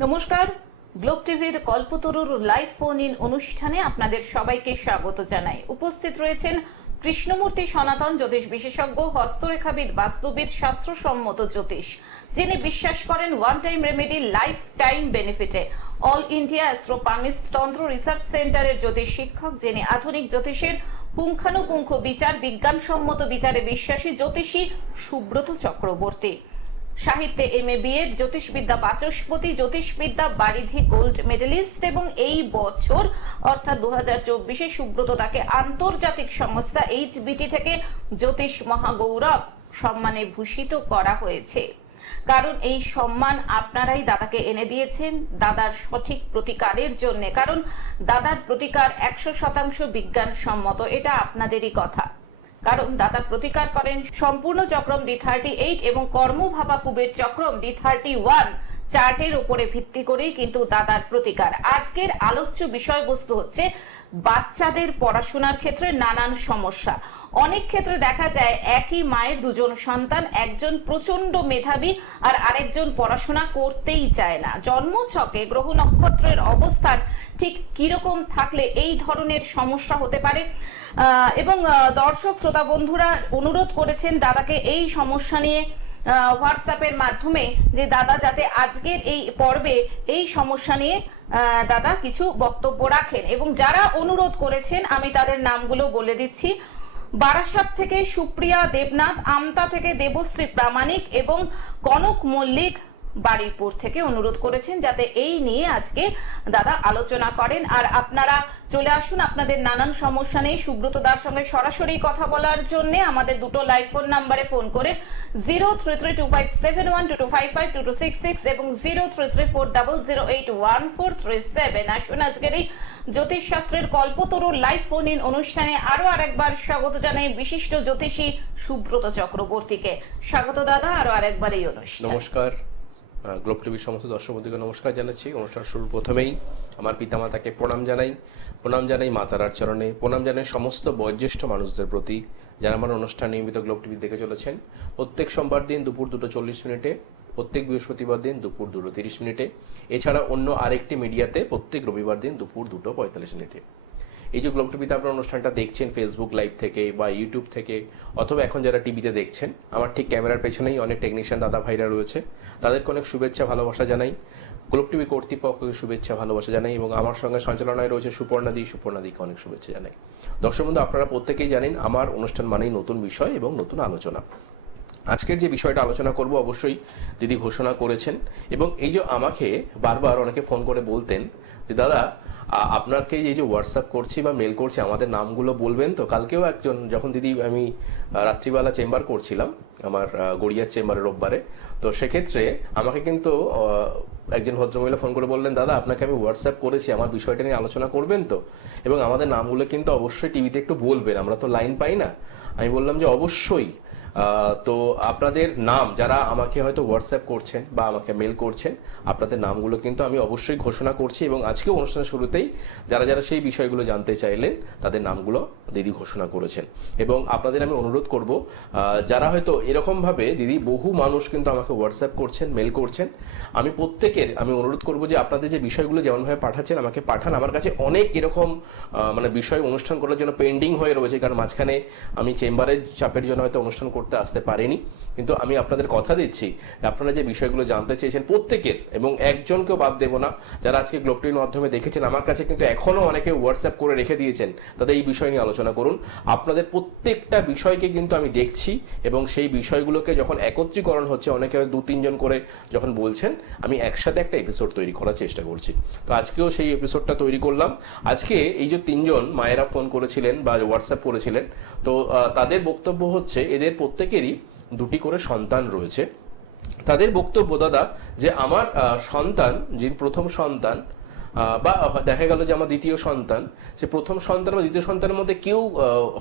নমস্কার, গ্লোব টিভির কল্পতরুর live phone in অনুষ্ঠানে আপনাদের সবাইকে স্বাগত জানাই। উপস্থিত রয়েছেন কৃষ্ণমূর্তি সনাতন জ্যোতিষ বিশেষজ্ঞ, হস্তরেখাবিদ, বাস্তুবিদ, শাস্ত্রসম্মত জ্যোতিষ, যিনি বিশ্বাস করেন one time remedy, life time বেনিফিটে। All India astropalmist Tantra research সেন্টারের জ্যোতিষ শিক্ষক, যিনি আধুনিক জ্যোতিষের পুঙ্খানুপুঙ্খ বিচার, বিজ্ঞানসম্মত বিচারে বিশ্বাসী জ্যোতিষী সুব্রত চক্রবর্তী। সাহিত্যে এমএ, বিএড, জ্যোতিষবিদ্যা বাচস্পতি, জ্যোতিষবিদ্যা বারিধি গোল্ড মেডেলিস্ট এবং এই বছর অর্থাৎ 2024-এ সুব্রত তাকে আন্তর্জাতিক সংস্থা HBT থেকে জ্যোতিষ মহাগৌরব সম্মানে ভূষিত করা হয়েছে। কারণ এই সম্মান আপনারাই দাদাকে এনে দিয়েছেন দাদার সঠিক প্রতিকারের জন্য। কারণ দাদার প্রতিকার 100% বিজ্ঞানসম্মত, এটা আপনাদেরই কথা। কারণ দাদা প্রতিকার করেন সম্পূর্ণ চক্রম D38 এবং কর্মভাবা কুবের চক্রম D31 চার্টের উপরে ভিত্তি করেই কিন্তু দাদার প্রতিকার। আজকের আলোচ্য বিষয়বস্তু হচ্ছে বাচ্চাদের পড়াশোনার ক্ষেত্রে নানান সমস্যা। অনেক ক্ষেত্রে দেখা যায় একই মায়ের দুজন সন্তান, একজন প্রচন্ড মেধাবী আর আরেকজন পড়াশোনা করতেই চায় না। জন্মছকে গ্রহ নক্ষত্রের অবস্থান ঠিক কিরকম থাকলে এই ধরনের সমস্যা হতে পারে, এবং দর্শক শ্রোতা বন্ধুরা অনুরোধ করেছেন দাদাকে এই সমস্যা নিয়ে হোয়াটসঅ্যাপের মাধ্যমে যে দাদা যাতে আজকের এই পর্বে এই সমস্যা নিয়ে দাদা কিছু বক্তব্য রাখেন। এবং যারা অনুরোধ করেছেন আমি তাদের নামগুলো বলে দিচ্ছি। বারাসাত থেকে সুপ্রিয়া দেবনাথ, আমতা থেকে দেবশ্রী প্রামাণিক এবং কনক মল্লিক বারুইপুর থেকে অনুরোধ করেছেন যাতে এই নিয়ে আজকে দাদা আলোচনা করেন। আর আপনারা চলে আসুন আপনাদের নানান সমস্যা নিয়ে সুব্রত দার সঙ্গে সরাসরি কথা বলার জন্য আমাদের দুটো লাইভ ফোন নাম্বারে ফোন করে 03325712255226 এবং 033400814337। আসুন আজকের এই জ্যোতিষ শাস্ত্রের কল্পতরু লাইভ ফোন ইন অনুষ্ঠানে আরো আরেকবার স্বাগত জানাই বিশিষ্ট জ্যোতিষী সুব্রত চক্রবর্তীকে। স্বাগত দাদা আরো আরেকবার এই অনুষ্ঠানে। নমস্কার, গ্লোব টিভির সমস্ত দর্শক বন্ধুকে নমস্কার জানাচ্ছি। অনুষ্ঠান শুরুর প্রথমেই আমার পিতামাতাকে প্রণাম জানাই মাতারার চরণে, প্রণাম জানাই সমস্ত বয়োজ্যেষ্ঠ মানুষদের প্রতি যারা আমার অনুষ্ঠান নিয়মিত গ্লোব টিভি দেখে চলেছেন। প্রত্যেক সোমবার দিন দুপুর 2:40, প্রত্যেক বৃহস্পতিবার দিন দুপুর 2:30, এছাড়া অন্য আরেকটি মিডিয়াতে প্রত্যেক রবিবার দিন দুপুর 2:45। এই যে গ্লোব টিভিতে আপনার অনুষ্ঠানটা দেখছেন ফেসবুক লাইভ থেকে বা ইউটিউব থেকে, অথবা এখন যারা টিভিতে দেখছেন, আমার ঠিক ক্যামেরার পেছনেই অনেক টেকনিশিয়ান দাদা ভাইরা রয়েছে, তাদেরকে অনেক শুভেচ্ছা ভালোবাসা জানাই। গ্লোব টিভি কর্তৃপক্ষকে শুভেচ্ছা ভালোবাসা জানাই এবং আমার সঙ্গে সঞ্চালনায় রয়েছে সুপর্ণাদিকে অনেক শুভেচ্ছা জানাই। দর্শক বন্ধু, আপনারা প্রত্যেকেই জানেন আমার অনুষ্ঠান মানেই নতুন বিষয় এবং নতুন আলোচনা। আজকের যে বিষয়টা আলোচনা করব অবশ্যই দিদি ঘোষণা করেছেন, এবং এই যে আমাকে বারবার অনেকে ফোন করে বলতেন যে দাদা আপনাকে এই যে হোয়াটসঅ্যাপ করছি বা মেল করছি আমাদের নামগুলো বলবেন তো। কালকেও একজন, যখন দিদি আমি রাত্রিবেলা চেম্বার করছিলাম আমার গড়িয়ার চেম্বারে রোববারে, তো সেক্ষেত্রে আমাকে কিন্তু একজন ভদ্রমহিলা ফোন করে বললেন দাদা আপনাকে আমি হোয়াটসঅ্যাপ করেছি, আমার বিষয়টা নিয়ে আলোচনা করবেন তো, এবং আমাদের নামগুলো কিন্তু অবশ্যই টিভিতে একটু বলবেন, আমরা তো লাইন পাই না। আমি বললাম যে অবশ্যই। তো আপনাদের নাম যারা আমাকে হয়তো হোয়াটসঅ্যাপ করছেন বা আমাকে মেল করছেন, আপনাদের নামগুলো কিন্তু আমি অবশ্যই ঘোষণা করছি, এবং আজকে অনুষ্ঠানের শুরুতেই যারা যারা সেই বিষয়গুলো জানতে চাইলেন তাদের নামগুলো দিদি ঘোষণা করেছেন। এবং আপনাদের আমি অনুরোধ করব, যারা হয়তো এরকমভাবে দিদি বহু মানুষ কিন্তু আমাকে হোয়াটসঅ্যাপ করছেন, মেল করছেন, আমি প্রত্যেকের আমি অনুরোধ করব যে আপনাদের যে বিষয়গুলো যেমনভাবে পাঠাচ্ছেন আমাকে পাঠান। আমার কাছে অনেক এরকম মানে বিষয় অনুষ্ঠান করার জন্য পেন্ডিং হয়ে রয়েছে, কারণ মাঝখানে আমি চেম্বারের চাপের জন্য হয়তো অনুষ্ঠান করতে আসতে পারেনি। কিন্তু আমি আপনাদের কথা দিচ্ছি আপনারা যে বিষয়গুলো জানতে চেয়েছেন প্রত্যেকের, এবং একজনকেও বাদ দেব না, যারা আজকে গ্লোব টিভির মাধ্যমে দেখেছেন আমার কাছে কিন্তু এখনো অনেকে হোয়াটসঅ্যাপ করে রেখে দিয়েছেন তাদের এই বিষয় নিয়ে আলোচনা করুন। আপনাদের প্রত্যেকটা বিষয়কে কিন্তু আমি দেখছি, এবং সেই বিষয়গুলোকে যখন একত্রীকরণ হচ্ছে, অনেকে 2-3 জন করে যখন বলছেন, আমি একসাথে একটা এপিসোড তৈরি করার চেষ্টা করছি। তো আজকেও সেই এপিসোডটা তৈরি করলাম। আজকে এই যে 3 জন মায়েরা ফোন করেছিলেন বা হোয়াটসঅ্যাপ করেছিলেন, তো তাদের বক্তব্য হচ্ছে এদের প্রত্যেকেরই 2টি করে সন্তান রয়েছে। তাদের বক্তব্য দাদা যে আমার সন্তান, যিনি প্রথম সন্তান বা দেখা গেল যে আমার দ্বিতীয় সন্তান, সে প্রথম সন্তান বা দ্বিতীয় সন্তানের মধ্যে কেউ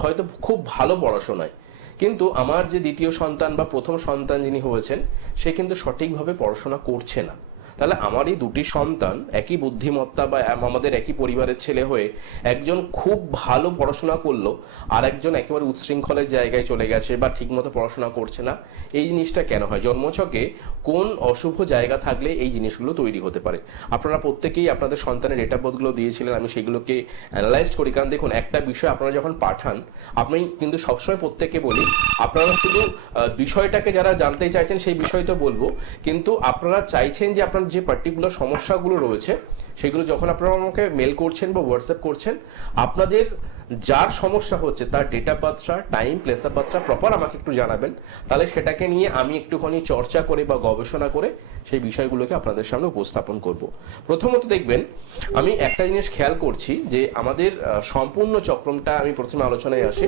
হয়তো খুব ভালো পড়াশোনায়, কিন্তু আমার যে দ্বিতীয় সন্তান বা প্রথম সন্তান যিনি হয়েছেন সে কিন্তু সঠিকভাবে পড়াশোনা করছে না। তাহলে আমার এই দুটি সন্তান একই বুদ্ধিমত্তা বা আমাদের একই পরিবারের ছেলে হয়ে একজন খুব ভালো পড়াশোনা করলো আর একজন একেবারে উচ্ছৃঙ্খলের জায়গায় চলে গেছে বা ঠিকমতো পড়াশোনা করছে না, এই জিনিসটা কেন হয়? জন্মছকে কোন অশুভ জায়গা থাকলে এই জিনিসগুলো তৈরি হতে পারে? আপনারা প্রত্যেকেই আপনাদের সন্তানের ডেট অফ বার্থগুলো দিয়েছিলেন, আমি সেগুলোকে অ্যানালাইজ করি। কারণ দেখুন, একটা বিষয় আপনারা যখন পাঠান, আপনি কিন্তু সবসময় প্রত্যেককে বলি, আপনারা শুধু বিষয়টাকে যারা জানতে চাইছেন সেই বিষয় তো বলবো, কিন্তু আপনারা চাইছেন যে আপনার যে পার্টিকুলার সমস্যাগুলো রয়েছে সেগুলো যখন আপনারা আমাকে মেল করছেন বা হোয়াটসঅ্যাপ করছেন, আপনাদের যার সমস্যা হচ্ছে তার ডেট অফ বার্থটা, টাইম, প্লেস অফ বার্থটা প্রপার আমাকে একটু জানাবেন। তাহলে সেটাকে নিয়ে আমি একটুখানি চর্চা করে বা গবেষণা করে সেই বিষয়গুলোকে আপনাদের সামনে উপস্থাপন করব। প্রথমত দেখবেন, আমি একটা জিনিস খেয়াল করছি যে আমাদের সম্পূর্ণ চক্রমটা, আমি প্রথমে আলোচনায় আসি,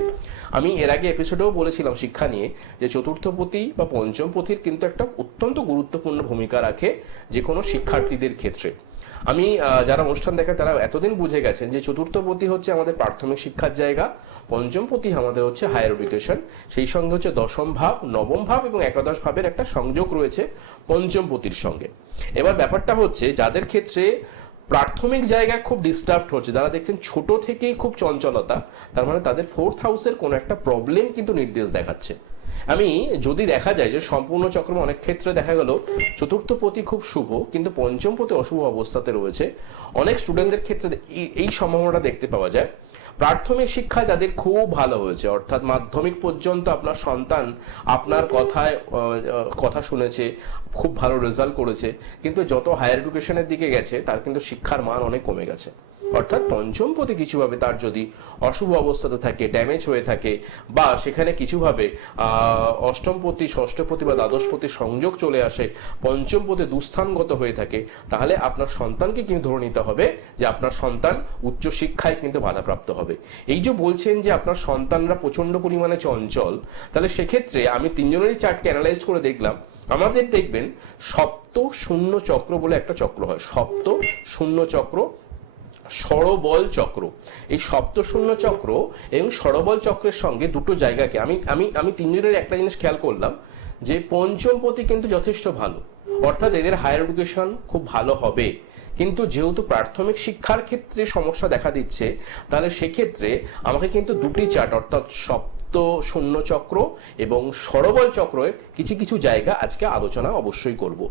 আমি এর আগে এপিসোডেও বলেছিলাম শিক্ষা নিয়ে যে চতুর্থপতি বা পঞ্চমপতির কিন্তু একটা অত্যন্ত গুরুত্বপূর্ণ ভূমিকা রাখে যে কোনো শিক্ষার্থীদের ক্ষেত্রে। আমি যারা অনুষ্ঠান দেখে তারা এতদিন বুঝে গেছেন যে চতুর্থপতি হচ্ছে আমাদের প্রাথমিক শিক্ষার জায়গা, পঞ্চমপতি আমাদের হচ্ছে হায়ার এডুকেশন, সেই সঙ্গে হচ্ছে দশম ভাব, নবম ভাব এবং একাদশ ভাবের একটা সংযোগ রয়েছে পঞ্চমপতির সঙ্গে। এবার ব্যাপারটা হচ্ছে যাদের ক্ষেত্রে প্রাথমিক জায়গায় খুব ডিস্টার্ব হচ্ছে, যারা দেখছেন ছোট থেকেই খুব চঞ্চলতা, তার মানে তাদের ফোর্থ হাউসের কোনো একটা প্রবলেম কিন্তু নির্দেশ দেখাচ্ছে। আমি যদি দেখা যায় যে সম্পূর্ণ চক্রম অনেক ক্ষেত্রে দেখা গেল চতুর্থপতি খুব শুভ কিন্তু পঞ্চমপতি অশুভ অবস্থাতে রয়েছে, অনেক স্টুডেন্টদের ক্ষেত্রে এই সম্ভাবনাটা দেখতে পাওয়া যায়। প্রাথমিক শিক্ষা যাদের খুব ভালো হয়েছে, অর্থাৎ মাধ্যমিক পর্যন্ত আপনার সন্তান আপনার কথা শুনেছে, খুব ভালো রেজাল্ট করেছে, কিন্তু যত হায়ার এডুকেশনের দিকে গেছে তার কিন্তু শিক্ষার মান অনেক কমে গেছে। অর্থাৎ পঞ্চমপতি কিছুভাবে তার যদি অশুভ অবস্থাতে থাকে, ড্যামেজ হয়ে থাকে, বা সেখানে কিছুভাবে অষ্টমপতি, ষষ্ঠপতি বা দ্বাদশপতি সংযোগ চলে আসে, পঞ্চমপতি দুস্থানগত হয়ে থাকে, তাহলে আপনার সন্তানকে কিন্তু ধরে নিতে হবে যে আপনার সন্তান উচ্চশিক্ষায় কিন্তু বাধাপ্রাপ্ত হবে। এই যে বলছেন যে আপনার সন্তানরা প্রচন্ড পরিমাণে চঞ্চল, তাহলে সেক্ষেত্রে আমি তিনজনেরই চার্টকে অ্যানালাইজ করে দেখলাম। আমাদের দেখবেন সপ্ত শূন্য চক্র বলে একটা চক্র হয়, সপ্ত শূন্য চক্র, ষড়বল চক্র। এই সপ্ত শূন্য চক্র এবং ষড়বল চক্রের সঙ্গে দুটো জায়গাকে আমি আমি আমি তিনজনের একটা জিনিস খেয়াল করলাম যে পঞ্চমপতি কিন্তু যথেষ্ট ভালো, অর্থাৎ এদের হায়ার এডুকেশন খুব ভালো হবে, কিন্তু যেহেতু প্রাথমিক শিক্ষার ক্ষেত্রে সমস্যা দেখা দিচ্ছে, তাহলে সেক্ষেত্রে আমাকে কিন্তু দুটি চার্ট, অর্থাৎ সপ্ত শূন্য চক্র এবং ষড়বল চক্রের কিছু কিছু জায়গা আজকে আলোচনা অবশ্যই করব।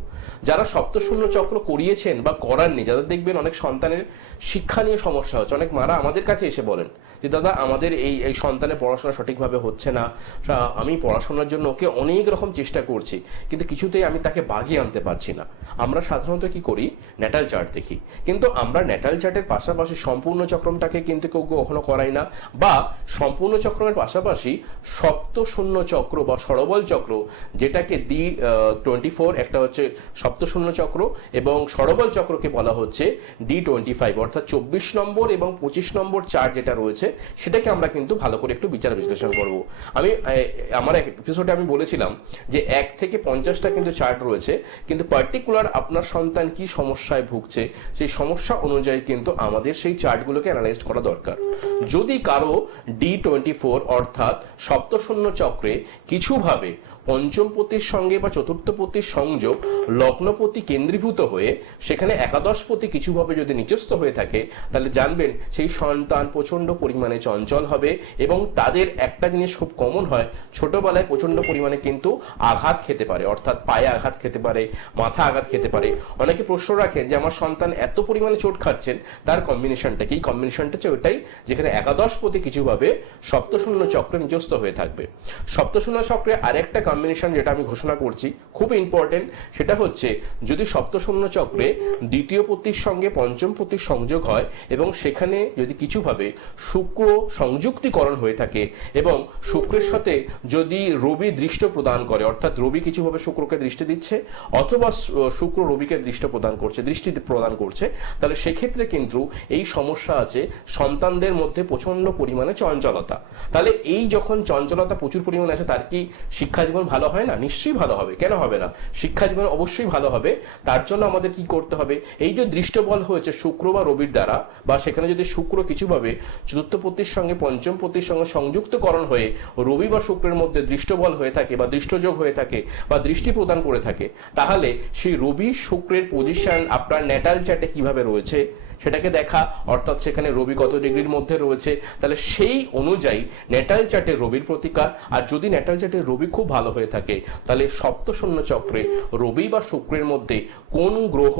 যারা সপ্ত শূন্য চক্র করিয়েছেন বা করাননি, যাদের দেখবেন অনেক সন্তানের শিক্ষা নিয়ে সমস্যা হচ্ছে, অনেক মারা আমাদের কাছে এসে বলেন যে দাদা আমাদের এই সন্তানের পড়াশোনা সঠিকভাবে হচ্ছে না, আমি পড়াশোনার জন্য ওকে অনেক রকম চেষ্টা করছি কিন্তু কিছুতেই আমি তাকে বাগিয়ে আনতে পারছি না। আমরা সাধারণত কি করি, ন্যাটাল চার্ট দেখি, কিন্তু আমরা ন্যাটাল চার্টের পাশাপাশি সম্পূর্ণ চক্রমটাকে কিন্তু কেউ কখনো করাই না, বা সম্পূর্ণ চক্রমের পাশাপাশি সপ্ত শূন্য চক্র বা ষড়বল চক্র, যেটাকে D24, একটা হচ্ছে সপ্ত শূন্য চক্র এবং ষড়বল চক্রকে বলা হচ্ছে D25, অর্থাৎ 24 নম্বর এবং 25 নম্বর চার্ট যেটা রয়েছে সেটাকে আমরা কিন্তু ভালো করে একটু বিচার বিশ্লেষণ করব। আমি আমার এপিসোডে আমি বলেছিলাম যে 1 থেকে 50টা কিন্তু চার্ট রয়েছে, কিন্তু পার্টিকুলার আপনার সন্তান কি সমস্যায় ভুগছে সেই সমস্যা অনুযায়ী কিন্তু আমাদের সেই চার্টগুলোকে অ্যানালাইজ করা দরকার। যদি কারো D24 অর্থাৎ সপ্ত শূন্য চক্রে কিছুভাবে পঞ্চমপতির সঙ্গে বা চতুর্থপতির সংযোগ লগ্নপতি কেন্দ্রীভূত হয়ে সেখানে একাদশপতি কিছুভাবে যদি নিচস্থ হয়ে থাকে, তাহলে জানবেন সেই সন্তান প্রচন্ড পরিমাণে চঞ্চল হবে এবং তাদের একটা জিনিস খুব কমন হয়, ছোটবেলায় প্রচন্ড পরিমাণে কিন্তু আঘাত খেতে পারে, অর্থাৎ পায়ে আঘাত খেতে পারে, মাথা আঘাত খেতে পারে। অনেকে প্রশ্ন রাখেন যে আমার সন্তান এত পরিমাণে চোট খাচ্ছেন, তার কম্বিনেশনটা কি? কম্বিনেশনটা হচ্ছে ওইটাই যেখানে একাদশপতি কিছুভাবে সপ্তশূন্য চক্রে নিচস্থ হয়ে থাকবে। সপ্তশূন্য চক্রে আরেকটা কম্বিনেশন যেটা আমি ঘোষণা করছি খুব ইম্পর্টেন্ট, সেটা হচ্ছে যদি সপ্তশূন্য চক্রে দ্বিতীয় পতির সঙ্গে পঞ্চম পতির সংযোগ হয় এবং সেখানে যদি কিছুভাবে শুক্র সংযুক্তিকরণ হয়ে থাকে এবং শুক্রের সাথে যদি রবি দৃষ্ট প্রদান করে, অর্থাৎ রবি কিছুভাবে শুক্রকে দৃষ্টি দিচ্ছে অথবা শুক্র রবিকে দৃষ্টি প্রদান করছে, তাহলে সেক্ষেত্রে কিন্তু এই সমস্যা আছে সন্তানদের মধ্যে প্রচন্ড পরিমাণে চঞ্চলতা। তাহলে এই যখন চঞ্চলতা প্রচুর পরিমাণে আছে, তার কি শিক্ষা জীবন জীবন ভালো হয় না? নিশ্চয়ই ভালো হবে, কেন হবে না? শিক্ষা জীবন অবশ্যই ভালো হবে। তার জন্য আমাদের কি করতে হবে? এই যে দৃষ্টবল হয়েছে শুক্র বা রবির দ্বারা, বা সেখানে যদি শুক্র কিছুভাবে চতুর্থ পতির সঙ্গে পঞ্চম পতির সঙ্গে সংযুক্তকরণ হয়ে রবি বা শুক্রের মধ্যে দৃষ্টবল হয়ে থাকে বা দৃষ্টযোগ হয়ে থাকে বা দৃষ্টি প্রদান করে থাকে, তাহলে সেই রবি শুক্রের পজিশন আপনার ন্যাটাল চার্টে কিভাবে রয়েছে সেটাকে দেখা, অর্থাৎ সেখানে রবি কত ডিগ্রির মধ্যে রয়েছে, তাহলে সেই অনুযায়ী ন্যাটাল চার্টে রবির প্রতিকার। আর যদি ন্যাটাল চার্টে রবি খুব ভালো হয়ে থাকে, তাহলে সপ্ত শূন্য চক্রে রবি বা শুক্রের মধ্যে কোন গ্রহ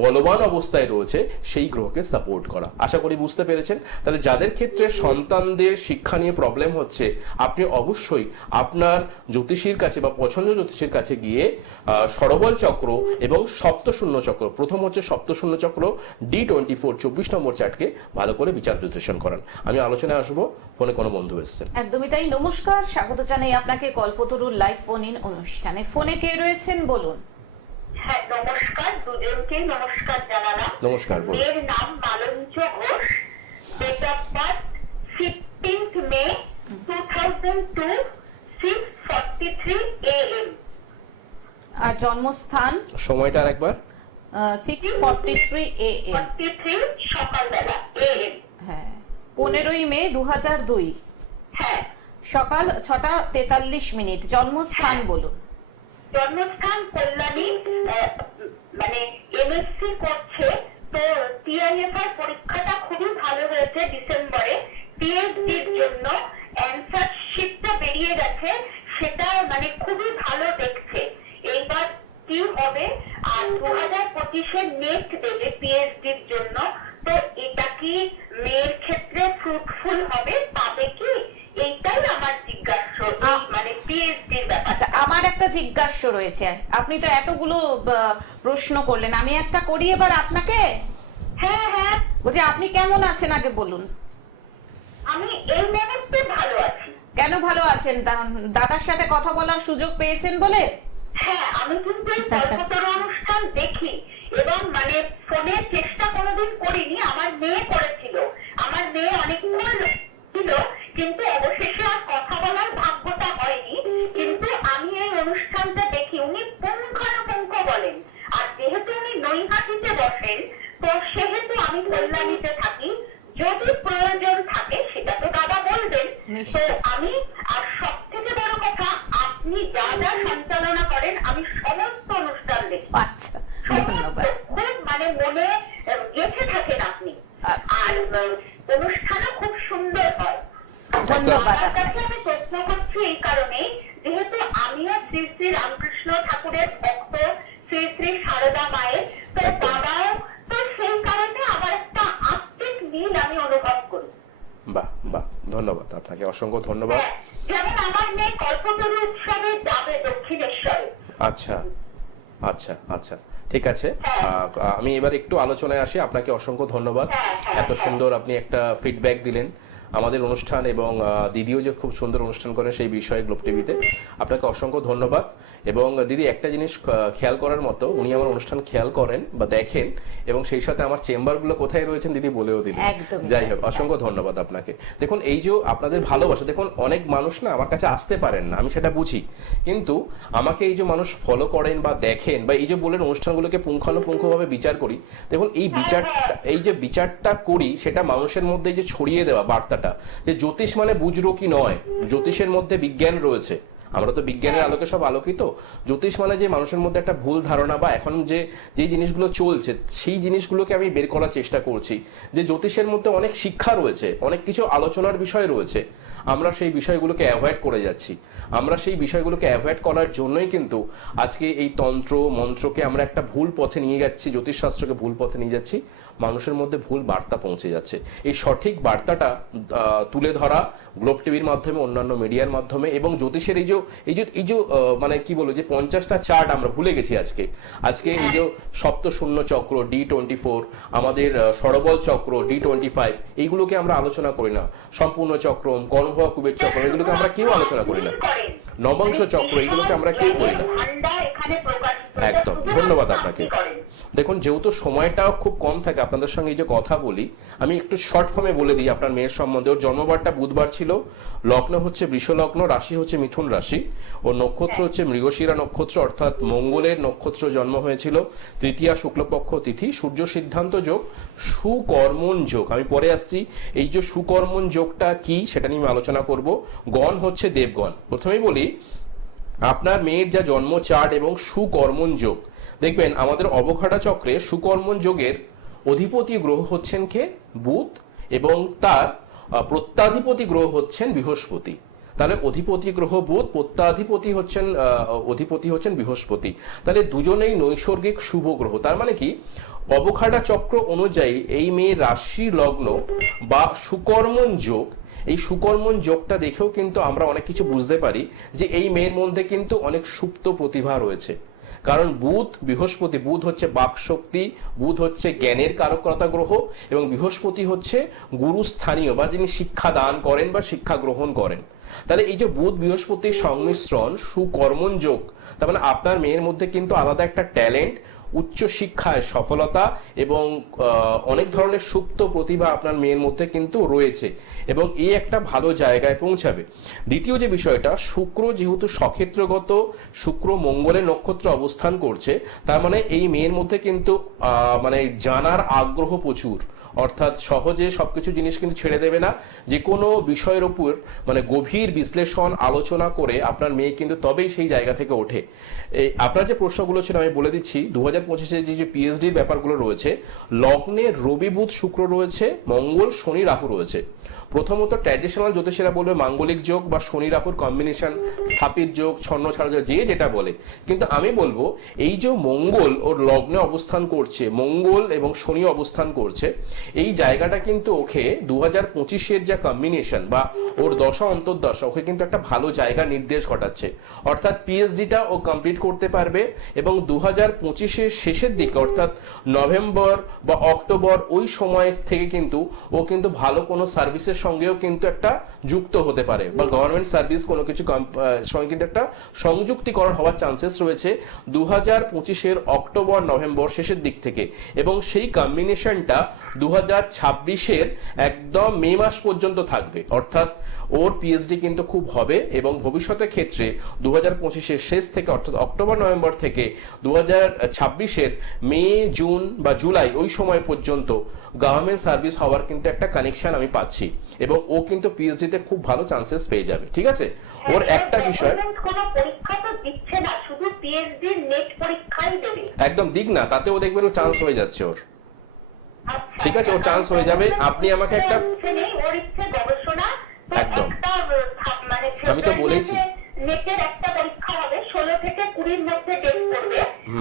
বলবান অবস্থায় রয়েছে সেই গ্রহকে সাপোর্ট করা। আশা করি বুঝতে পেরেছেন। তাহলে যাদের ক্ষেত্রে সন্তানদের শিক্ষা নিয়ে প্রবলেম হচ্ছে, আপনি অবশ্যই আপনার জ্যোতিষীর কাছে বা পছন্দের জ্যোতিষীর কাছে গিয়ে সরবল চক্র এবং সপ্ত শূন্য চক্র, প্রথম হচ্ছে সপ্ত শূন্য চক্র D24 24 নম্বর চার্টকে ভালো করে বিচার বিশ্লেষণ করেন। আমি আলোচনায় আসবো। ফোনে কোনো বন্ধু এসেছেন। একদমই তাই। নমস্কার, স্বাগত জানাই আপনাকে কল্পতরুর লাইভ ফোন ইন অনুষ্ঠানে। ফোনে কে রয়েছেন বলুন? হ্যাঁ, নমস্কার, দুজনকেই নমস্কার জানালাম। নমস্কার, বলুন। মেয়ের নাম Malancha Ghosh, date of birth 15th May 2002, 6:43 AM। আর জন্মস্থান? সময়টা আর একবার। 6:43 AM। 43 সকালবেলা AM। হ্যাঁ, 15ই মে 2002, হ্যাঁ। সকাল 6:43। জন্মস্থান বলুন। জন্মস্থান কল্যাণী, মানে এমএসসি করছে, তো টিআইএফআর পরীক্ষাটা খুবই ভালো হয়েছে ডিসেম্বরে। পিএইচডির জন্য অ্যান্সার শিটটা বেরিয়ে গেছে, সেটা মানে খুবই ভালো দেখছে। এইবার কি হবে, আর 2025-এ নেট দেবে পিএইচডির জন্য, তো এটা কি মেয়ের ক্ষেত্রে ফ্রুটফুল হবে, পাবে কি? এইটাই আমার জিজ্ঞাসা, মানে পিএইচডির ব্যাপার। আচ্ছা, আমার একটা জিজ্ঞাস্য রয়েছে। আপনি তো এতগুলো প্রশ্ন করলেন, আমি একটা করি এবার আপনাকে। হ্যাঁ হ্যাঁ, বলছি আপনি কেমন আছেন আগে বলুন। আমি এই মুহূর্তে ভালো আছি। কেন ভালো আছেন? দাদার সাথে কথা বলার সুযোগ পেয়েছেন বলে? হ্যাঁ, আমি কিন্তু এই কল্পতরু অনুষ্ঠান দেখি, এবং মানে ফোনের চেষ্টা কোনোদিন করিনি। আমার মেয়ে করেছিল, আমার মেয়ে অনেকক্ষণ ছিল, কিন্তু অবশেষে আর কথা বলার ভাগ্যটা হয়নি। কিন্তু আমি এই অনুষ্ঠানটা দেখি, উনি পুঙ্খানুপুঙ্খ বলেন। আর যেহেতু উনি নৈহাটিতে বসেন, তো সেহেতু আমি কল্যাণীতে থাকি। যদি প্রয়োজন থাকে সেটা তো দাদা বলবেন। তো আমি, আর সব থেকে বড় কথা, আপনি যা যা সঞ্চালনা করেন আমি সমস্ত অনুষ্ঠান দেখি। আচ্ছা, ধন্যবাদ। খুব মানে মনে গেঁথে থাকেন আপনি। আর অনুষ্ঠানও খুব সুন্দর হয়। ধন্যবাদ আমার আপনাকে। কাছে আমি প্রশ্ন করছি এই কারণে, যেহেতু আমিও শ্রী শ্রী রামকৃষ্ণ ঠাকুরের ভক্ত, শ্রী শ্রী সারদা মায়ের, তো বাবাও, তো সেই কারণে আমার একটা আত্মিক মিল আমি অনুভব করি। বাহ বাহ, ধন্যবাদ আপনাকে, অসংখ্য ধন্যবাদ। হ্যাঁ, যেমন আমার মেয়ে কল্পতরু উৎসবে যাবে দক্ষিণেশ্বরে। আচ্ছা আচ্ছা আচ্ছা, ঠিক আছে। আমি এবার একটু আলোচনায় আসি। আপনাকে অসংখ্য ধন্যবাদ, এত সুন্দর আপনি একটা ফিডব্যাক দিলেন আমাদের অনুষ্ঠান, এবং দিদিও যে খুব সুন্দর অনুষ্ঠান করেন সেই বিষয়ে গ্লোব টিভিতে। আপনাকে অসংখ্য ধন্যবাদ। এবং দিদি, একটা জিনিস খেয়াল করার মতো, উনি আমার অনুষ্ঠান খেয়াল করেন বা দেখেন, এবং সেই সাথে আমার চেম্বারগুলো কোথায় রয়েছেন দিদি বলেও দিলেন। যাই হোক, অসংখ্য ধন্যবাদ আপনাকে। দেখুন, এই যে আপনাদের ভালোবাসা, দেখুন অনেক মানুষ না আমার কাছে আসতে পারেন না, আমি সেটা বুঝি, কিন্তু আমাকে এই যে মানুষ ফলো করেন বা দেখেন, বা এই যে বলেন অনুষ্ঠানগুলোকে পুঙ্খানুপুঙ্খভাবে বিচার করি, দেখুন এই বিচারটা, এই যে বিচারটা করি, সেটা মানুষের মধ্যে যে ছড়িয়ে দেওয়া বার্তাটা, যে জ্যোতিষ মানে বুঝরো কি নয়, জ্যোতিষের মধ্যে বিজ্ঞান রয়েছে। আমরা তো বিজ্ঞানের আলোকে সব আলোকিত। জ্যোতিষ মানে যে মানুষের মধ্যে একটা ভুল ধারণা, বা এখন যে জিনিসগুলো চলছে সেই জিনিসগুলোকে আমি বের করার চেষ্টা করছি, যে জ্যোতিষের মধ্যে অনেক শিক্ষা রয়েছে, অনেক কিছু আলোচনার বিষয় রয়েছে। আমরা সেই বিষয়গুলোকে অ্যাভয়েড করে যাচ্ছি। আমরা সেই বিষয়গুলোকে অ্যাভয়েড করার জন্যই কিন্তু আজকে এই তন্ত্র মন্ত্রকে আমরা একটা ভুল পথে নিয়ে যাচ্ছি, জ্যোতিষশাস্ত্রকে ভুল পথে নিয়ে যাচ্ছি, মানুষের মধ্যে ভুল বার্তা পৌঁছে যাচ্ছে। এই সঠিক বার্তাটা তুলে ধরা গ্লোব টিভির মাধ্যমে, অন্যান্য মিডিয়ার মাধ্যমে, এবং জ্যোতিষের এই যে মানে কি বলবো, যে 50টা চার্ট আমরা ভুলে গেছি আজকে এই যে সপ্ত শূন্য চক্র D24, আমাদের সরবল চক্র D25, এইগুলোকে আমরা আলোচনা করি না। সম্পূর্ণ চক্রম, কর্ণভা কুবের চক্র, এগুলোকে আমরা কেউ আলোচনা করি না। নবাংশ চক্র, এইগুলোকে আমরা কেউ করি না। একদম, ধন্যবাদ আপনাকে, দেখুন, যেহেতু সময়টাও খুব কম থাকে আপনাদের সঙ্গে এই যে কথা বলি, আমি একটু শর্ট ফর্মে বলে দিই আপনার মেয়ের সম্বন্ধে। ওর জন্মবারটা বুধবার ছিল, লগ্ন হচ্ছে বৃষ লগ্ন, রাশি হচ্ছে মিথুন রাশি, ও নক্ষত্র হচ্ছে মৃগশিরা নক্ষত্র, অর্থাৎ মঙ্গলের নক্ষত্র জন্ম হয়েছিল, তৃতীয়া শুক্লপক্ষ তিথি, সূর্য সিদ্ধান্ত যোগ, সুকর্মণ যোগ। আমি পরে আসছি এই যে সুকর্মণ যোগটা কি সেটা নিয়ে আমি আলোচনা করব। গণ হচ্ছে দেবগণ। প্রথমেই বলি আপনার মেয়ের যা জন্ম চার্ট এবং সুকর্মণ যোগ, দেখবেন আমাদের অবঘাটা চক্রে সুকর্মণ যোগের অধিপতি গ্রহ হচ্ছেন কে? বুধ, এবং তার প্রত্যাধিপতি গ্রহ হচ্ছেন বৃহস্পতি। তাহলে অধিপতি গ্রহ বুধ, প্রত্যাধিপতি হচ্ছেন বৃহস্পতি। তাহলে দুজনেই নৈসর্গিক শুভ গ্রহ। তার মানে কি, অবঘাটা চক্র অনুযায়ী এই মেয়ের রাশি লগ্ন বা সুকর্মণ যোগ, এই সুকর্মণ যোগটা দেখেও কিন্তু আমরা অনেক কিছু বুঝতে পারি যে এই মেয়ের মধ্যে কিন্তু অনেক সুপ্ত প্রতিভা রয়েছে। কারণ বুধ বৃহস্পতি, বুধ হচ্ছে বাক শক্তি, বুধ হচ্ছে জ্ঞানের কারকতা গ্রহ, এবং বৃহস্পতি হচ্ছে গুরুস্থানীয় বা যিনি শিক্ষা দান করেন বা শিক্ষা গ্রহণ করেন। তাহলে এই যে বুধ বৃহস্পতির সংমিশ্রণ সুকর্মণ যোগ, তার মানে আপনার মেয়ের মধ্যে কিন্তু আলাদা একটা ট্যালেন্ট, উচ্চ শিক্ষায় সফলতা এবং অনেক ধরনের সুপ্ত প্রতিভা আপনার মেয়ের মধ্যে কিন্তু রয়েছে, এবং এই একটা ভালো জায়গায় পৌঁছাবে। দ্বিতীয় যে বিষয়টা, শুক্র যেহেতু সক্ষেত্রগত, শুক্র মঙ্গলের নক্ষত্র অবস্থান করছে, তার মানে এই মেয়ের মধ্যে কিন্তু মানে জানার আগ্রহ প্রচুর, অর্থাৎ সহজে সবকিছু জিনিস কিন্তু ছেড়ে দেবে না। যে কোনো বিষয়ের উপর মানে গভীর বিশ্লেষণ আলোচনা করে আপনার মেয়ে কিন্তু তবেই সেই জায়গা থেকে ওঠে। এই আপনার যে প্রশ্নগুলো ছিল আমি বলে দিচ্ছি। 2025-এ যে পিএইচডির ব্যাপারগুলো রয়েছে, লগ্নে রবি বুধ শুক্র রয়েছে, মঙ্গল শনি রাহু রয়েছে। প্রথমত ট্র্যাডিশনাল জ্যোতিষীরা বলবে মাঙ্গলিক যোগ বা শনি রাহুর কম্বিনেশন, স্থাপিত যোগ, ছন্ন ছাড়া যোগ, যে যেটা বলে। কিন্তু আমি বলবো এই যে মঙ্গল ওর লগ্নে অবস্থান করছে, মঙ্গল এবং শনি অবস্থান করছে, এই জায়গাটা কিন্তু ওকে 2025-এর যা কম্বিনেশন বা ওর দশা অন্তর্দশা, ওকে কিন্তু একটা ভালো জায়গা নির্দেশ ঘটাচ্ছে। অর্থাৎ পিএইচডিটা ও কমপ্লিট করতে পারবে, এবং 2025-এর শেষের দিকে অর্থাৎ নভেম্বর বা অক্টোবর ওই সময় থেকে কিন্তু ও কিন্তু ভালো কোনো সার্ভিসের সঙ্গেও কিন্তু একটা যুক্ত হতে পারে, বা গভর্নমেন্ট সার্ভিস কোনো কিছু সঙ্গে কিন্তু একটা সংযুক্তিকরণ হওয়ার চান্সেস রয়েছে 2025-এর অক্টোবর নভেম্বর শেষের দিক থেকে। এবং সেই কম্বিনেশনটা 2026-এর একদম মে মাস পর্যন্ত থাকবে। অর্থাৎ ওর পিএইচডি কিন্তু খুব হবে, এবং ভবিষ্যতের ক্ষেত্রে 2025-এর শেষ থেকে অর্থাৎ অক্টোবর নভেম্বর থেকে 2026-এর মে জুন বা জুলাই ওই সময় পর্যন্ত গভর্নমেন্ট সার্ভিস হওয়ার কিন্তু একটা কানেকশন আমি পাচ্ছি, এবং ও কিন্তু পিএইচডিতে খুব ভালো চান্সেস পেয়ে যাবে। ঠিক আছে, ওর একটা বিষয় কোনো পরীক্ষা তো দিচ্ছে না, শুধু পিএইচডি নেট পরীক্ষাই দেবে। একদম দিক না, তাতে ও দেখবেন ও চান্স হয়ে যাচ্ছে ওর। ঠিক আছে, ও চান্স হয়ে যাবে। আপনি আমাকে একটা একদম, আমি তো বলেইছি নেটের একটা পরীক্ষা হবে 16 থেকে 20-র মধ্যে ডেট করবে,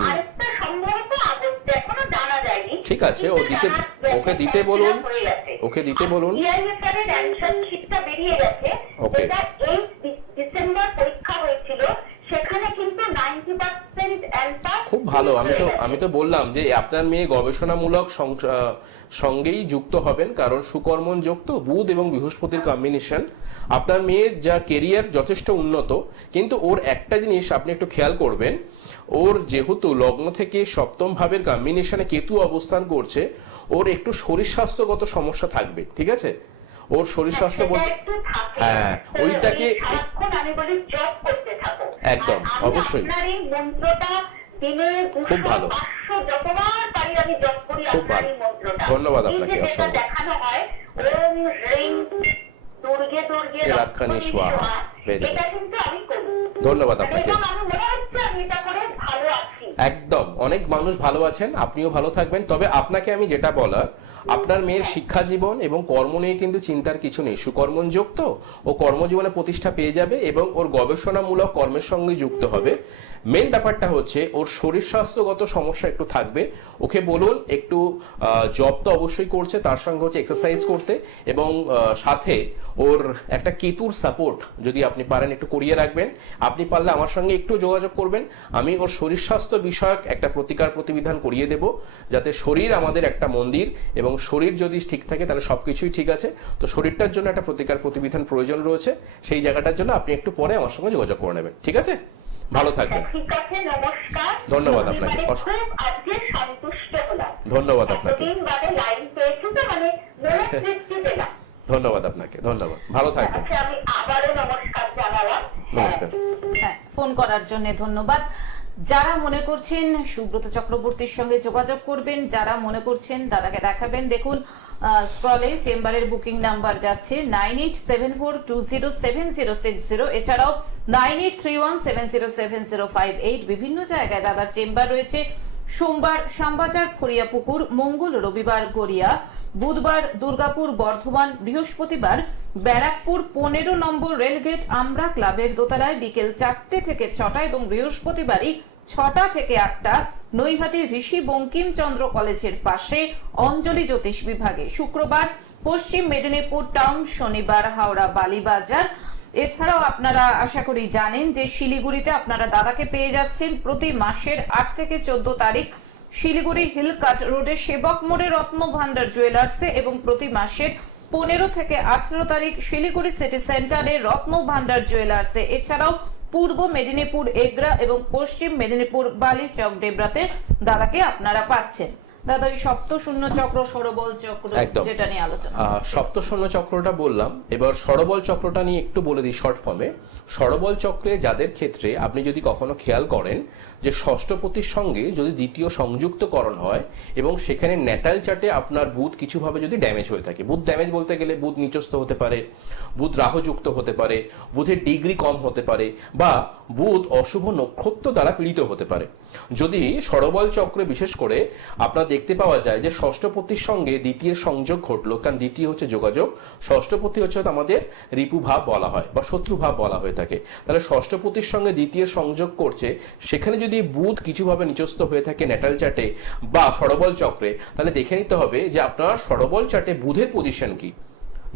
আরেকটা সম্ভবত আগস্টে, এখনো জানা যায়নি। ঠিক আছে, ওকে দিতে বলুন, ওকে দিতে বলুন। ইআইএসআর এর অ্যানসার শিটটা বেরিয়ে গেছে, যেটা 8 ডিসেম্বর পরীক্ষা হয়েছিল, সেখানে কিন্তু 90% অ্যানসার খুব ভালো। আমি তো বললাম যে আপনার মেয়ে গবেষণামূলক সঙ্গেই যুক্ত হবেন, কারণ সুকর্মণ যোগ তো বুধ এবং বৃহস্পতির কম্বিনেশন। আপনার মেয়ের যা কেরিয়ার যথেষ্ট উন্নত, কিন্তু ওর একটা জিনিস আপনি একটু খেয়াল করবেন, ওর যেহেতু লগ্ন থেকে সপ্তম ভাবের কম্বিনেশনে কেতু অবস্থান করছে, ওর একটু শরীর স্বাস্থ্যগত সমস্যা থাকবে। ঠিক আছে, ওর শরীর স্বাস্থ্য বলতে হ্যাঁ ওইটাকে আমি বলি জব করতে থাকো, একদম অবশ্যই খুব ভালো, যতবার পারি আমি জব করি। খুব ভালো, ধন্যবাদ আপনাকে অসংখ্য। দেখানো হয় ওম হ্রিং দুর্গে দুর্গে রাক্ষানি স্বাহা, এটা কিন্তু আমি করি। ধন্যবাদ আপনাকে। আমি মনে হচ্ছে আমি এটা করে ভালো আছি। একদম, অনেক মানুষ ভালো আছেন, আপনিও ভালো থাকবেন। তবে আপনাকে আমি যেটা বলার, আপনার মেয়ের শিক্ষা জীবন এবং কর্ম নিয়ে কিন্তু চিন্তার কিছু নেই। সুকর্মণ যোগ তো, ও কর্মজীবনে প্রতিষ্ঠা পেয়ে যাবে এবং ওর গবেষণামূলক কর্মের সঙ্গে যুক্ত হবে। মেন ব্যাপারটা হচ্ছে ওর শরীর স্বাস্থ্যগত সমস্যা একটু থাকবে। ওকে বলুন একটু জব তো অবশ্যই করছে, তার সঙ্গে হচ্ছে এক্সারসাইজ করতে, এবং সাথে ওর একটা কেতুর সাপোর্ট যদি আপনি পারেন একটু করিয়ে রাখবেন। আপনি পারলে আমার সঙ্গে একটু যোগাযোগ করবেন, আমি ওর শরীর স্বাস্থ্য বিষয়ক একটা প্রতিবিধান করিয়ে দেব, যাতে শরীর আমাদের একটা মন্দির, এবং শরীর যদি ঠিক থাকে তাহলে সবকিছুই ঠিক আছে। তো শরীরটার জন্য একটা প্রতিবিধান প্রয়োজন রয়েছে, সেই জায়গাটার জন্য আপনি একটু পরে আমার সঙ্গে যোগাযোগ করে নেবেন। ঠিক আছে, ভালো থাকবেন। ঠিক আছে, নমস্কার। ধন্যবাদ আপনাকে। খুব আজকে সন্তুষ্ট হলাম। ধন্যবাদ আপনাকে। এতদিন বাদে লাইন পেয়েছি তো, মানে মনে তৃপ্তি পেলাম। ধন্যবাদ আপনাকে, ধন্যবাদ, ভালো থাকবেন। আচ্ছা, আমি আবারও নমস্কার জানালাম। নমস্কার। হ্যাঁ, ফোন করার জন্য ধন্যবাদ। যারা মনে করছেন সুব্রত চক্রবর্তীর সঙ্গে যোগাযোগ করবেন, যারা মনে করছেন দাদাকে দেখাবেন, দেখুন স্ক্রলে চেম্বারের বুকিং নাম্বার যাচ্ছে 9874207060, এছাড়াও 9831707058। বিভিন্ন জায়গায় দাদার চেম্বার রয়েছে। সোমবার শ্যামবাজার খড়িয়াপুকুর, মঙ্গল রবিবার গড়িয়া, বুধবার দুর্গাপুর বর্ধমান, বৃহস্পতিবার ব্যারাকপুর 15 নম্বর রেলগেট আমরা ক্লাবের দোতলায় বিকেল 4টে থেকে 6টা এবং বৃহস্পতিবারই 6টা থেকে 8টা নৈহাটি ঋষি বঙ্কিমচন্দ্র কলেজের পাশে অঞ্জলি জ্যোতিষ বিভাগে। শুক্রবার পশ্চিম মেদিনীপুর টাউন, শনিবার হাওড়া বালিবাজার। এছাড়াও আপনারা আশা করি জানেন যে শিলিগুড়িতে আপনারা দাদাকে পেয়ে যাচ্ছেন প্রতি মাসের 8 থেকে 14 তারিখ শিলিগুড়ি হিলকাট রোডে সেবক মোড়ে রত্ন ভান্ডার জুয়েলার্সে, এবং প্রতি মাসের 15 থেকে 18 তারিখ শিলিগুড়ি সিটি সেন্টারে রত্ন ভান্ডার জুয়েলার্সে। এছাড়াও পূর্ব মেদিনীপুর এগরা এবং পশ্চিম মেদিনীপুর বালিচক ডেবরাতে দাদাকে আপনারা পাচ্ছেন। দাদা, ওই সপ্ত শূন্য চক্র, সরবল চক্র, যেটা নিয়ে আলোচনা, সপ্ত শূন্য চক্রটা বললাম, এবার সরবল চক্রটা নিয়ে একটু বলে দিই শর্ট ফর্মে। সরবল চক্রে যাদের ক্ষেত্রে আপনি যদি কখনো খেয়াল করেন যে ষষ্ঠপতির সঙ্গে যদি দ্বিতীয় সংযুক্তকরণ হয় এবং সেখানে ন্যাটাল চার্টে আপনার বুধ কিছুভাবে যদি ড্যামেজ হয়ে থাকে, বুধ ড্যামেজ বলতে গেলে বুধ নিচস্থ হতে পারে, বুধ রাহুযুক্ত হতে পারে, বুধের ডিগ্রি কম হতে পারে, বা বুধ অশুভ নক্ষত্র দ্বারা পীড়িত হতে পারে। যদি সরবল চক্রে বিশেষ করে আপনার দেখতে পাওয়া যায় যে ষষ্ঠপতির সঙ্গে দ্বিতীয় সংযোগ ঘটলো, কারণ দ্বিতীয় হচ্ছে যোগাযোগ, ষষ্ঠপতি হচ্ছে আমাদের রিপু ভাব বলা হয় বা শত্রু ভাব বলা হয়ে থাকে। তাহলে ষষ্ঠপতির সঙ্গে দ্বিতীয় সংযোগ করছে, সেখানে যদি বুধ কিছুভাবে নিচস্থ হয়ে থাকে ন্যাটাল চার্টে বা সরবল চক্রে, তাহলে দেখে নিতে হবে যে আপনার সরবল চার্টে বুধের পজিশন কি।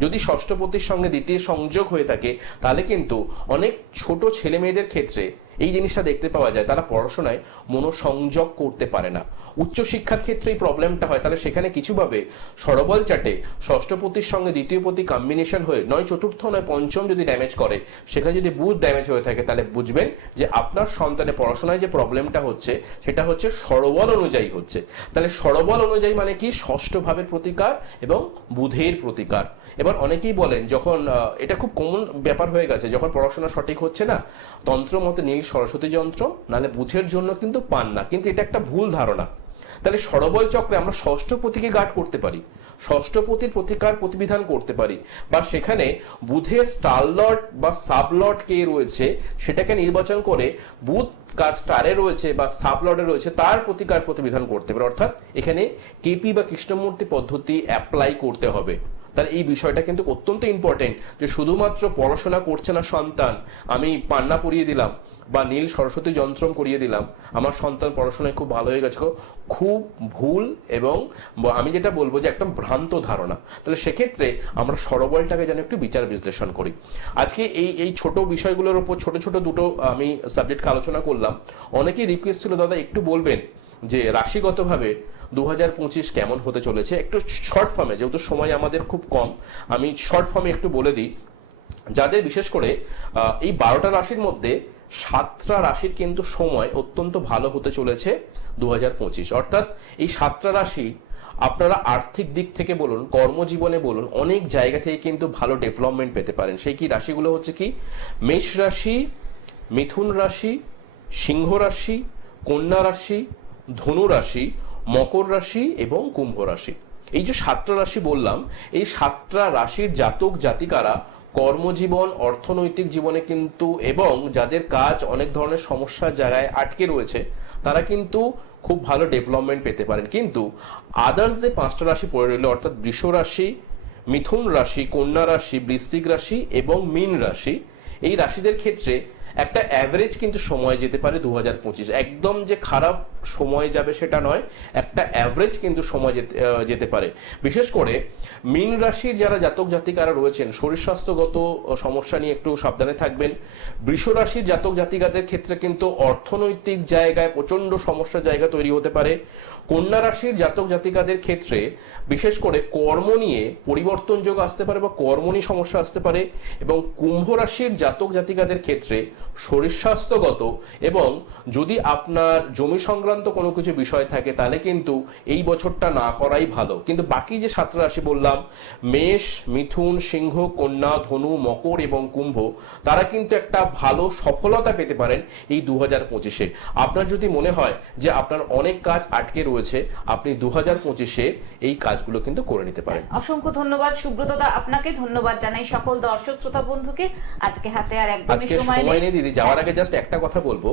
যদি ষষ্ঠপতির সঙ্গে দ্বিতীয় সংযোগ হয়ে থাকে তাহলে কিন্তু অনেক ছোট ছেলে মেয়েদের ক্ষেত্রে এই জিনিসটা দেখতে পাওয়া যায়, তারা পড়াশোনায় মনোসংযোগ করতে পারে না। উচ্চশিক্ষার ক্ষেত্রে এই প্রবলেমটা হয়, তাহলে সেখানে কিছুভাবে সরবল চার্টে ষষ্ঠপতির সঙ্গে দ্বিতীয় পতি কম্বিনেশন হয়ে নয় চতুর্থ নয় পঞ্চম যদি ড্যামেজ করে, সেখানে যদি বুধ ড্যামেজ হয়ে থাকে, তাহলে বুঝবেন যে আপনার সন্তানের পড়াশোনায় যে প্রবলেমটা হচ্ছে সেটা হচ্ছে সরবল অনুযায়ী হচ্ছে। তাহলে সরবল অনুযায়ী মানে কি? ষষ্ঠ ভাবের প্রতিকার এবং বুধের প্রতিকার। এবার অনেকেই বলেন, যখন এটা খুব কমন ব্যাপার হয়ে গেছে, যখন পড়াশোনা সঠিক হচ্ছে না, তন্ত্র মতে নীল সরস্বতী যন্ত্র, নাহলে বুঝের জন্য কিন্তু পান না, কিন্তু এটা একটা ভুল ধারণা। তাহলে সরবল চক্রে আমরা ষষ্ঠপতিকে গার্ড করতে পারি, ষষ্ঠপতির প্রতিকার প্রতিবিধান করতে পারি, বা সেখানে বুধের স্টার লর্ড বা সাব লর্ড কে রয়েছে সেটাকে নির্বাচন করে বুধ কার স্টারে রয়েছে বা সাব লর্ডে রয়েছে তার প্রতিকার প্রতিবিধান করতে পারি। অর্থাৎ এখানে কেপি বা কৃষ্ণমূর্তি পদ্ধতি অ্যাপ্লাই করতে হবে। তাহলে এই বিষয়টা কিন্তু অত্যন্ত ইম্পর্টেন্ট, যে শুধুমাত্র পড়াশোনা করছে না সন্তান, আমি পান্না পরিয়ে দিলাম বা নীল সরস্বতী যন্ত্রম করিয়ে দিলাম, আমার সন্তান পড়াশোনায় খুব ভালো হয়ে গেছে, খুব ভুল এবং আমি যেটা বলবো যে একদম ভ্রান্ত ধারণা। তাহলে সেক্ষেত্রে আমরা সরবলটাকে যেন একটু বিচার বিশ্লেষণ করি। আজকে এই ছোট বিষয়গুলোর উপর ছোট ছোট দুটো আমি সাবজেক্টকে আলোচনা করলাম। অনেকেই রিকোয়েস্ট ছিল, দাদা একটু বলবেন যে রাশিগতভাবে 2025 কেমন হতে চলেছে। একটু শর্ট ফর্মে, যেহেতু সময় আমাদের খুব কম, আমি শর্ট ফর্মে একটু বলে দিই। যাদের বিশেষ করে এই 12টা রাশির মধ্যে 7টা রাশির কিন্তু সময় অত্যন্ত ভালো হতে চলেছে 2025। অর্থাৎ এই 7টা রাশি আপনারা আর্থিক দিক থেকে বলুন, কর্মজীবনে বলুন, অনেক জায়গা থেকে কিন্তু ভালো ডেভেলপমেন্ট পেতে পারেন। সেই কি রাশিগুলো হচ্ছে কি? মেষ রাশি, মিথুন রাশি, সিংহ রাশি, কন্যা রাশি, ধনু রাশি, মকর রাশি এবং কুম্ভ রাশি। এই যে 7টা রাশি বললাম, এই 7টা রাশির জাতক জাতিকারা কর্মজীবন, অর্থনৈতিক জীবনে কিন্তু, এবং যাদের কাজ অনেক ধরনের সমস্যার জায়গায় আটকে রয়েছে, তারা কিন্তু খুব ভালো ডেভেলপমেন্ট পেতে পারেন। কিন্তু আদার্স যে 5টা রাশি পড়ে রইল, অর্থাৎ বৃষ রাশি, মিথুন রাশি, কন্যা রাশি, বৃশ্চিক রাশি এবং মীন রাশি, এই রাশিদের ক্ষেত্রে একটা অ্যাভারেজ কিন্তু সময় যেতে পারে 2025। একদম যে খারাপ সময় যাবে সেটা নয়, একটা অ্যাভারেজ কিন্তু সময় যেতে পারে। বিশেষ করে মীন রাশির যারা জাতক জাতিকারা রয়েছেন শরীর স্বাস্থ্যগত সমস্যা নিয়ে একটু সাবধানে থাকবেন। বৃষ রাশির জাতক জাতিকাদের ক্ষেত্রে কিন্তু অর্থনৈতিক জায়গায় প্রচন্ড সমস্যার জায়গা তৈরি হতে পারে। কন্যা রাশির জাতক জাতিকাদের ক্ষেত্রে বিশেষ করে কর্ম নিয়ে পরিবর্তন যোগ আসতে পারে বা কর্ম নিয়ে সমস্যা আসতে পারে। এবং কুম্ভ রাশির জাতক জাতিকাদের ক্ষেত্রে শরীর স্বাস্থ্যগত এবং যদি আপনার জমি সংক্রান্ত কোনো কিছু বিষয় থাকে তাহলে কিন্তু এই বছরটা না করাই ভালো। কিন্তু বাকি যে 7 রাশি বললাম, মেষ, মিথুন, সিংহ, কন্যা, ধনু, মকর এবং কুম্ভ, তারা কিন্তু একটা ভালো সফলতা পেতে পারেন এই 2025-এ। আপনার যদি মনে হয় যে আপনার অনেক কাজ আটকে রয়েছে, আপনি 2025-এ এই কাজগুলো কিন্তু করে নিতে পারেন। অসংখ্য ধন্যবাদ সুব্রত দা, আপনাকে ধন্যবাদ জানাই সকল দর্শক শ্রোতা বন্ধুকে। আজকে হাতে আর একদমই সময় নেই দিদি, যাওয়ার আগে জাস্ট একটা কথা বলবো,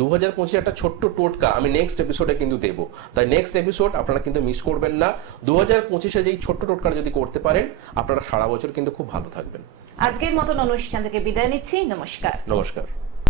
2025 একটা ছোট্ট টোটকা আমি নেক্সট এপিসোডে কিন্তু দেবো, তাই নেক্সট এপিসোড আপনারা কিন্তু মিস করবেন না। 2025-এ যেই ছোট্ট টোটকা যদি করতে পারেন আপনারা সারা বছর কিন্তু খুব ভালো থাকবেন। আজকের মতন অনুষ্ঠান থেকে বিদায় নিচ্ছি, নমস্কার। নমস্কার।